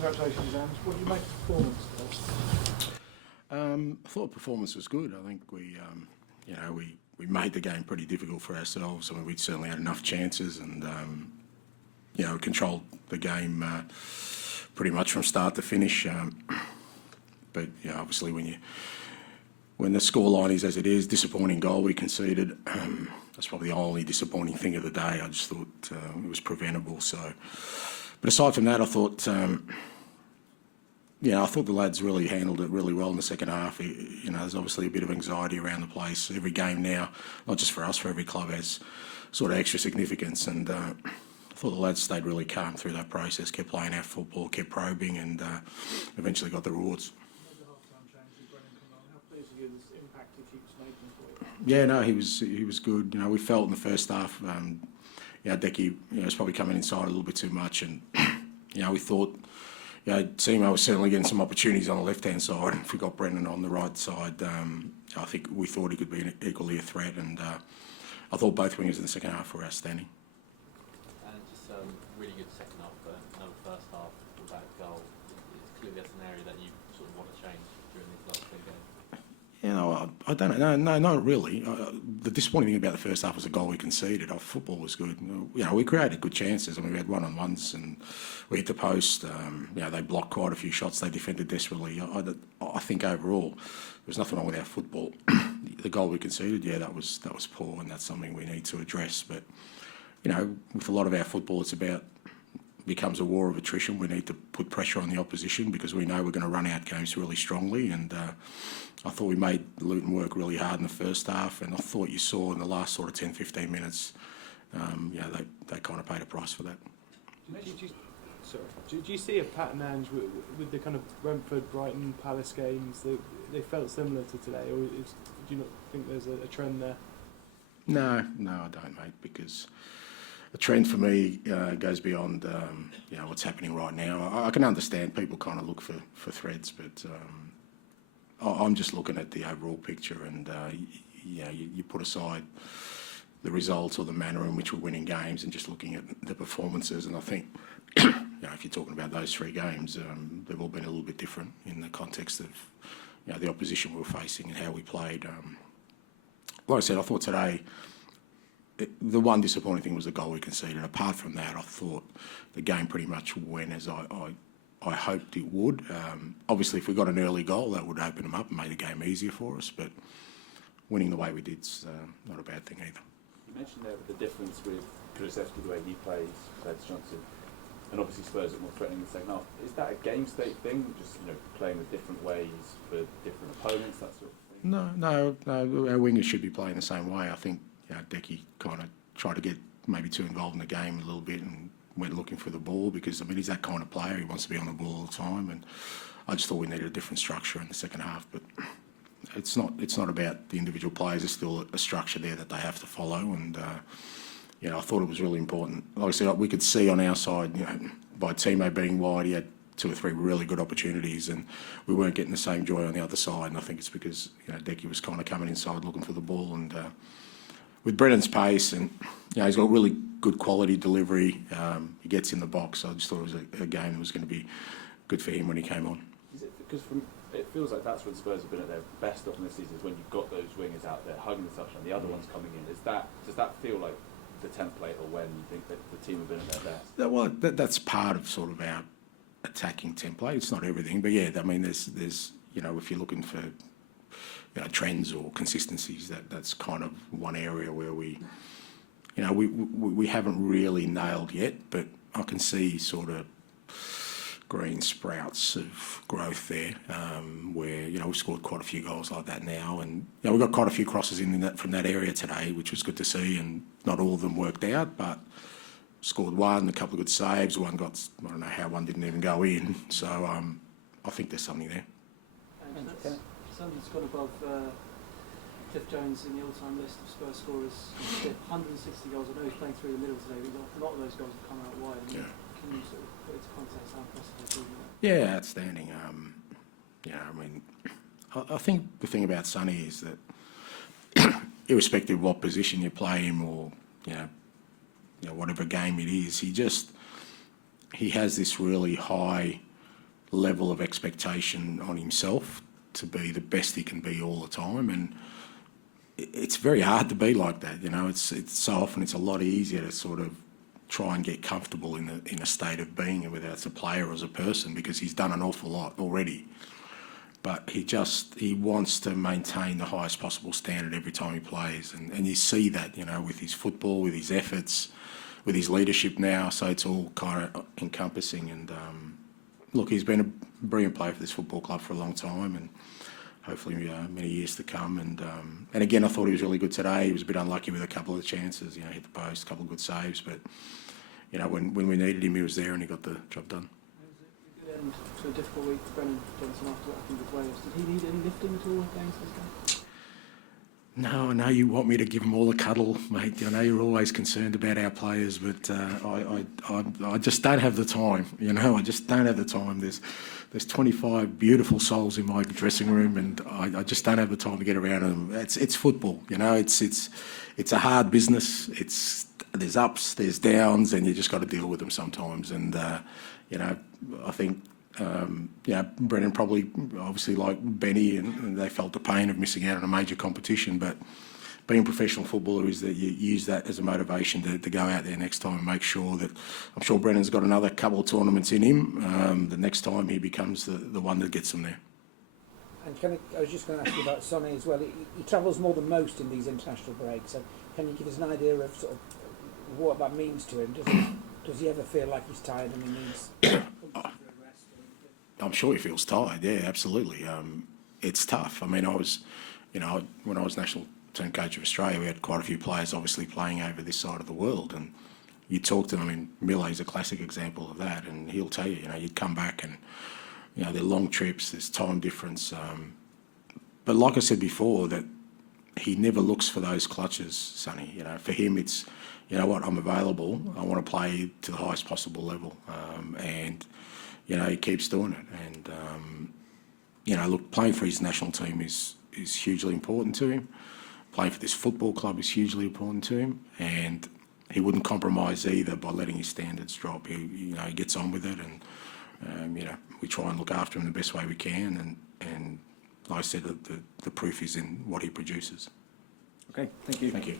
Congratulations, Ange. What do you make of the performance today? I thought the performance was good. I think we made the game pretty difficult for ourselves. I mean, we certainly had enough chances, and we controlled the game pretty much from start to finish. But obviously, when the scoreline is as it is, disappointing goal we conceded. That's probably the only disappointing thing of the day. I just thought it was preventable. So, but aside from that, I thought. I thought the lads really handled it really well in the second half. There's obviously a bit of anxiety around the place. Every game now, not just for us, for every club, has sort of extra significance. And I thought the lads stayed really calm through that process, kept playing our football, kept probing, and eventually got the rewards. Yeah, no, he was good. We felt in the first half, Decky, was probably coming inside a little bit too much, and we thought. Simo was certainly getting some opportunities on the left-hand side. If we got Brennan on the right side, I think we thought he could be equally a threat, and I thought both wingers in the second half were outstanding. And just really good second half, but another first half without a goal. It's clearly that's an area that you sort of want to change during these last two games. I don't know. No, not really. The disappointing thing about the first half was the goal we conceded. Our football was good. We created good chances. I mean, we had one-on-ones and we hit the post. They blocked quite a few shots. They defended desperately. I think overall, there was nothing wrong with our football. The goal we conceded, that was poor, and that's something we need to address. But with a lot of our football, becomes a war of attrition. We need to put pressure on the opposition because we know we're going to run out games really strongly, and I thought we made Luton work really hard in the first half, and I thought you saw in the last sort of 10-15 minutes, they kind of paid a price for that. Do you see a pattern, Ange, with the kind of Brentford, Brighton, Palace games? They felt similar to today, or do you not think there's a trend there? No, I don't, mate, because the trend for me goes beyond what's happening right now. I can understand people kind of look for threads, but I'm just looking at the overall picture, and you put aside the results or the manner in which we're winning games and just looking at the performances. And I think if you're talking about those three games, they've all been a little bit different in the context of the opposition we were facing and how we played. Like I said, I thought today. The one disappointing thing was the goal we conceded. Apart from that, I thought the game pretty much went as I hoped it would. Obviously, if we got an early goal, that would open them up and make the game easier for us. But winning the way we did is not a bad thing either. You mentioned there the difference with Kulusevski, the way he plays, compared to Johnson, and obviously Spurs are more threatening in the second half. Is that a game state thing, just playing with different ways for different opponents, that sort of thing? No. Our wingers should be playing the same way. I think Decky kind of tried to get maybe too involved in the game a little bit and went looking for the ball because, he's that kind of player. He wants to be on the ball all the time, and I just thought we needed a different structure in the second half. But it's not about the individual players. There's still a structure there that they have to follow, and I thought it was really important. Like I said, we could see on our side, by Timo being wide, he had 2 or 3 really good opportunities, and we weren't getting the same joy on the other side. And I think it's because Decky was kind of coming inside looking for the ball, and with Brennan's pace, and he's got really good quality delivery. He gets in the box. So I just thought it was a game that was going to be good for him when he came on. Is it because it feels like that's when Spurs have been at their best often this season, is when you've got those wingers out there hugging the touchline, the other ones coming in. Does that feel like the template, or when you think that the team have been at their best? Well, that's part of sort of our attacking template. It's not everything, but there's if you're looking for trends or consistencies, that's kind of one area where we haven't really nailed yet, but I can see sort of green sprouts of growth there, where we've scored quite a few goals like that now, and we've got quite a few crosses from that area today, which was good to see, and not all of them worked out, but scored one, a couple of good saves, one got, I don't know how one didn't even go in, so I think there's something there. Sunderland's gone above Cliff Jones in the all-time list of Spurs scorers. 160 goals. I know he's playing through the middle today, but a lot of those goals have come out wide. Can you sort of put into context how impressive they've been? Yeah, outstanding. I think the thing about Sonny is that irrespective of what position you play him or whatever game it is, he has this really high level of expectation on himself to be the best he can be all the time, and it's very hard to be like that. It's so often it's a lot easier to sort of try and get comfortable in a state of being, whether it's a player or as a person, because he's done an awful lot already. But he wants to maintain the highest possible standard every time he plays, and you see that with his football, with his efforts, with his leadership now. So it's all kind of encompassing. And look, he's been a brilliant player for this football club for a long time, and hopefully many years to come. And again, I thought he was really good today. He was a bit unlucky with a couple of chances. Hit the post, a couple of good saves, but when we needed him, he was there and he got the job done. It was a good end to a difficult week for Brennan Johnson after what happened with Wales. Did he need any lifting at all against this game? No, I know you want me to give them all a cuddle, mate. I know you're always concerned about our players, but I just don't have the time. I just don't have the time. There's 25 beautiful souls in my dressing room, and I just don't have the time to get around them. It's football, It's a hard business. There's ups, there's downs, and you just got to deal with them sometimes. And I think. Brennan probably, obviously, like Benny, and they felt the pain of missing out on a major competition. But being a professional footballer is that you use that as a motivation to go out there next time and make sure that. I'm sure Brennan's got another couple of tournaments in him. The next time he becomes the one that gets them there. And I was just going to ask you about Sonny as well. He travels more than most in these international breaks. So can you give us an idea of sort of what that means to him? Does he ever feel like he's tired and he needs? I'm sure he feels tired. Yeah, absolutely. It's tough. I mean, when I was national team coach of Australia, we had quite a few players obviously playing over this side of the world, and you talk to them. I mean, Millet's a classic example of that, and he'll tell you, you'd come back and, they're long trips, there's time difference. But like I said before, that he never looks for those clutches, Sonny. For him, it's, what, I'm available. I want to play to the highest possible level, and he keeps doing it. And, look, playing for his national team is hugely important to him. Playing for this football club is hugely important to him. And he wouldn't compromise either by letting his standards drop. He gets on with it, and, we try and look after him the best way we can. And like I said, the proof is in what he produces. Okay, thank you. Thank you.